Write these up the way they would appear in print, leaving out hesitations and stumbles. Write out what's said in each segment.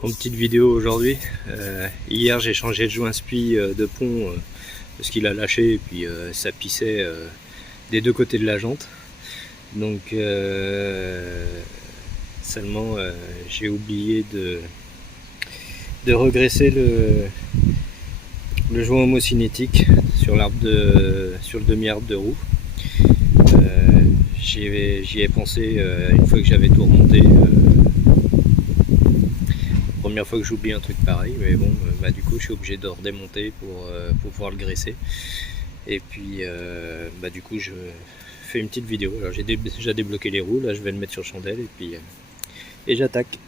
Bon, petite vidéo aujourd'hui. Hier j'ai changé de joint-spi de pont parce qu'il a lâché et puis ça pissait des deux côtés de la jante. Donc seulement j'ai oublié de regresser le joint homocinétique sur sur le demi-arbre de roue. J'y ai pensé une fois que j'avais tout remonté. Première fois que j'oublie un truc pareil, mais bon, du coup je suis obligé de redémonter pour pouvoir le graisser. Et puis du coup je fais une petite vidéo. Alors j'ai déjà débloqué les roues, là je vais le mettre sur chandelle et puis et j'attaque.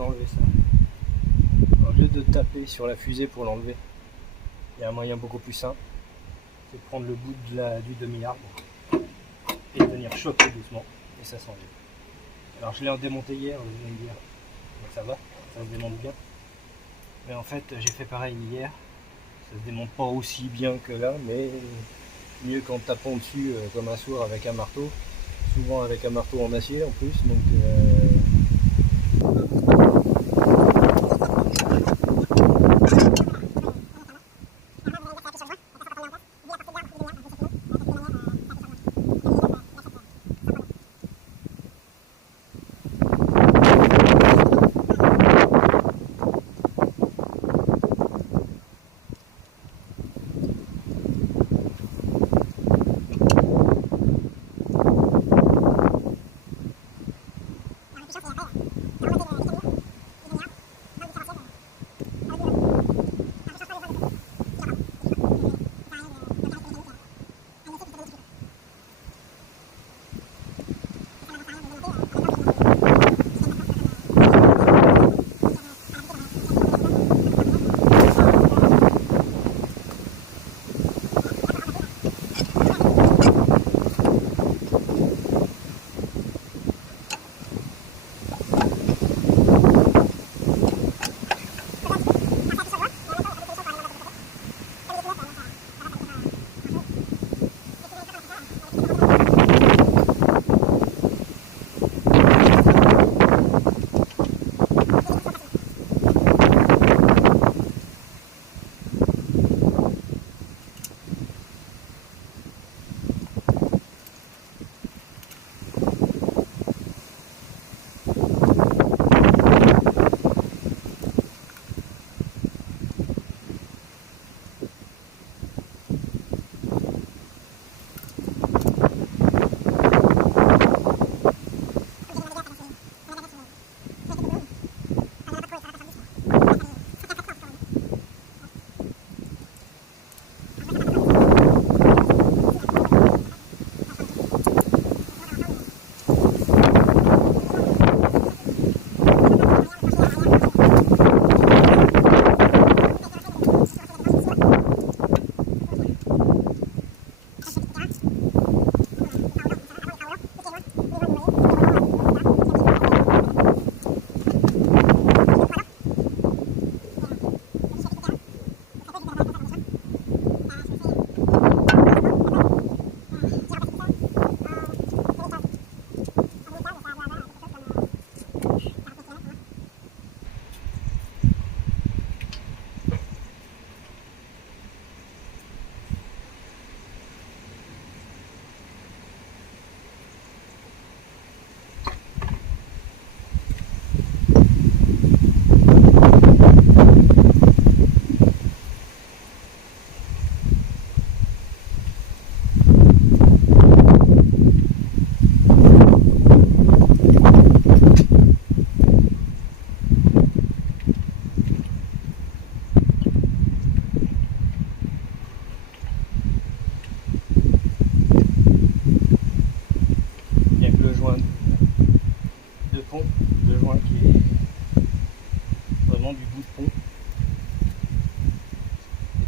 enlever ça. Au lieu de taper sur la fusée pour l'enlever, il y a un moyen beaucoup plus simple, c'est de prendre le bout du demi-arbre et de venir choper doucement, et ça s'enlève. Alors je l'ai démonté hier, vous allez me dire, donc ça va, ça se démonte bien. Mais en fait j'ai fait pareil hier, ça se démonte pas aussi bien que là, mais mieux qu'en tapant dessus comme un sourd avec un marteau, souvent avec un marteau en acier en plus, donc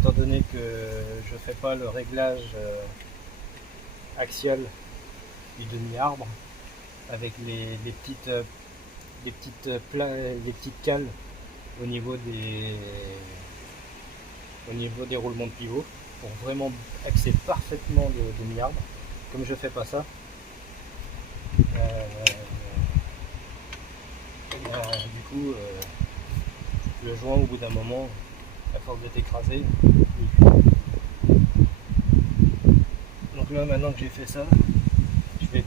étant donné que je ne fais pas le réglage axial du demi-arbre avec les petites cales au niveau des roulements de pivot pour vraiment axer parfaitement le demi-arbre. Comme je fais pas ça, du coup le joint au bout d'un moment, à force d'être écrasé, donc là maintenant que j'ai fait ça, je vais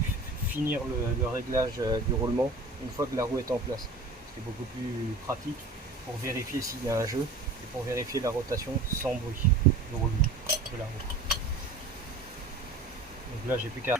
finir le réglage du roulement une fois que la roue est en place. C'est beaucoup plus pratique pour vérifier s'il y a un jeu et pour vérifier la rotation sans bruit du roulement de la roue. Donc là j'ai plus qu'à...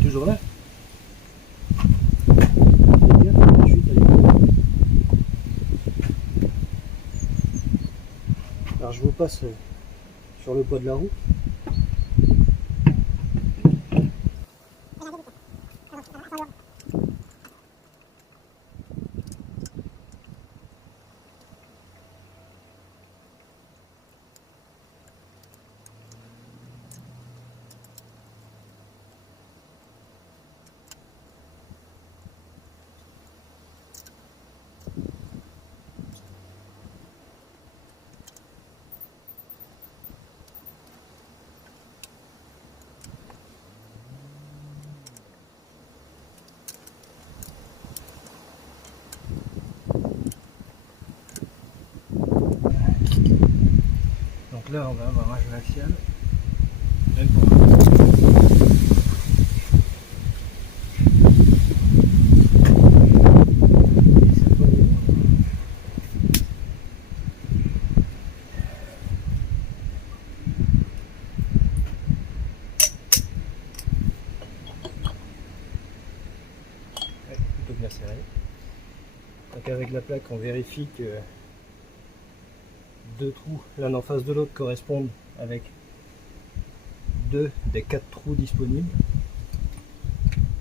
Toujours là. Alors je vous passe sur le poids de la roue. Donc là on va avoir un jeu axial. Même pour plutôt bien serré. Donc avec la plaque on vérifie que deux trous l'un en face de l'autre correspondent avec deux des quatre trous disponibles.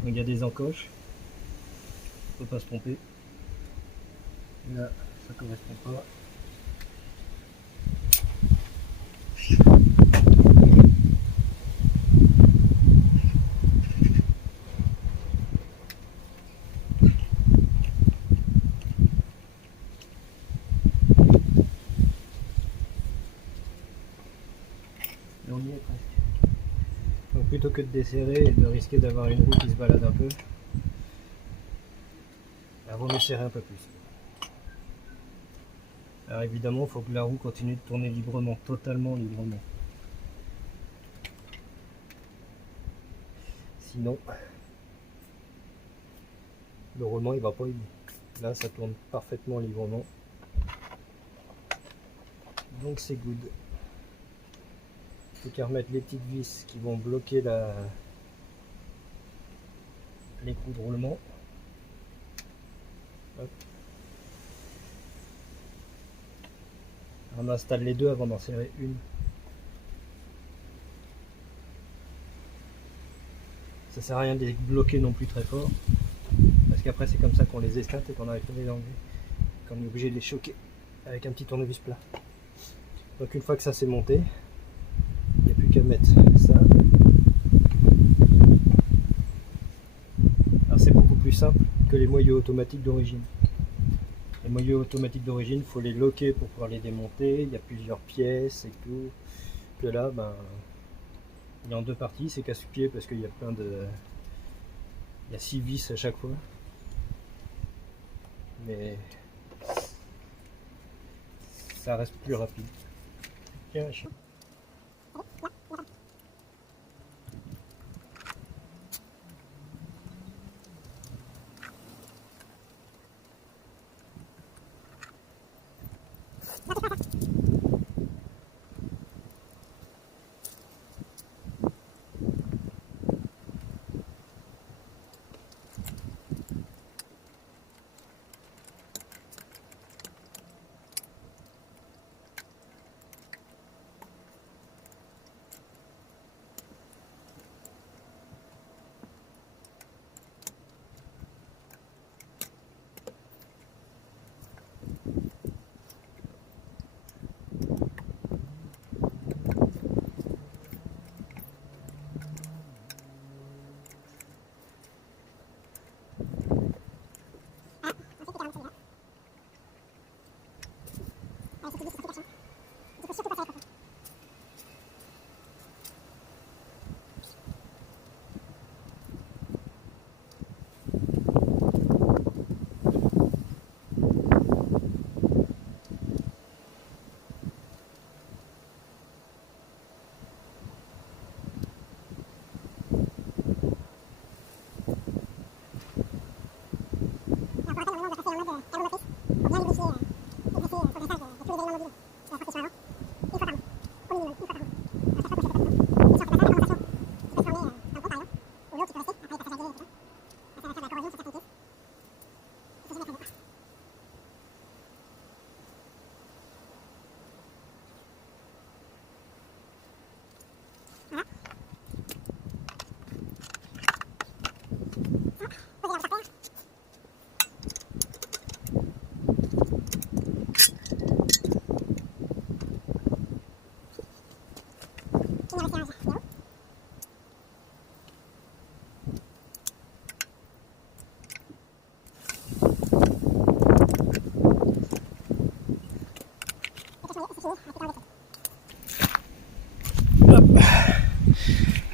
Donc il y a des encoches, il ne faut pas se tromper. Là ça ne correspond pas. Et on y est presque. Donc plutôt que de desserrer et de risquer d'avoir une roue qui se balade un peu, vaut mieux serrer un peu plus. Alors évidemment, il faut que la roue continue de tourner librement, totalement librement. Sinon, le roulement il va pas aider. Là, ça tourne parfaitement librement. Donc c'est good. Il faut qu'à remettre les petites vis qui vont bloquer l'écrou de roulement. Hop. On installe les deux avant d'en serrer une. Ça sert à rien de les bloquer non plus très fort, parce qu'après c'est comme ça qu'on les esquinte et qu'on arrive à les enlever, qu'on est obligé de les choquer avec un petit tournevis plat. Donc une fois que ça c'est monté, il n'y a plus qu'à mettre ça. Alors c'est beaucoup plus simple que les moyeux automatiques d'origine. Les moyeux automatiques d'origine, il faut les loquer pour pouvoir les démonter, il y a plusieurs pièces et tout. Que là, il est en deux parties, c'est casse-pied parce qu'il y a plein de... Il y a 6 vis à chaque fois. Mais ça reste plus rapide. Tiens,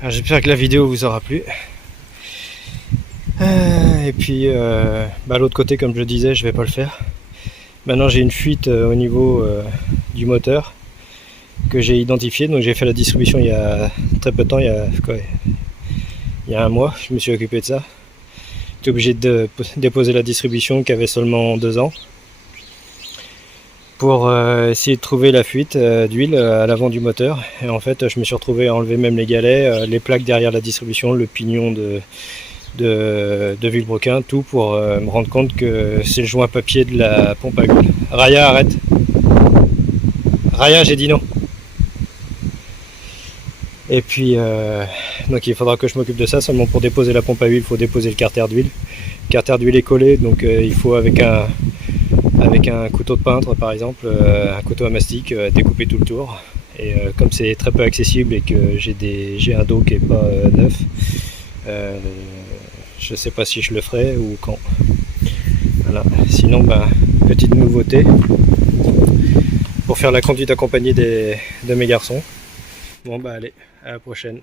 J'espère que la vidéo vous aura plu. Et puis l'autre côté, comme je le disais, je vais pas le faire. Maintenant j'ai une fuite au niveau du moteur que j'ai identifié. Donc j'ai fait la distribution il y a très peu de temps, il y a un mois, je me suis occupé de ça. J'étais obligé de déposer la distribution qui avait seulement 2 ans pour essayer de trouver la fuite d'huile à l'avant du moteur. Et en fait je me suis retrouvé à enlever même les galets, les plaques derrière la distribution, le pignon de vilebrequin, tout pour me rendre compte que c'est le joint papier de la pompe à huile. Raya, arrête. Raya, j'ai dit non. Et puis donc il faudra que je m'occupe de ça. Seulement pour déposer la pompe à huile, il faut déposer le carter d'huile. Le carter d'huile est collé, donc il faut avec un couteau de peintre par exemple, un couteau à mastic, découper tout le tour. Et comme c'est très peu accessible et que j'ai un dos qui est pas neuf, je sais pas si je le ferai ou quand. Voilà. Sinon petite nouveauté pour faire la conduite accompagnée de mes garçons. Bon allez, à la prochaine.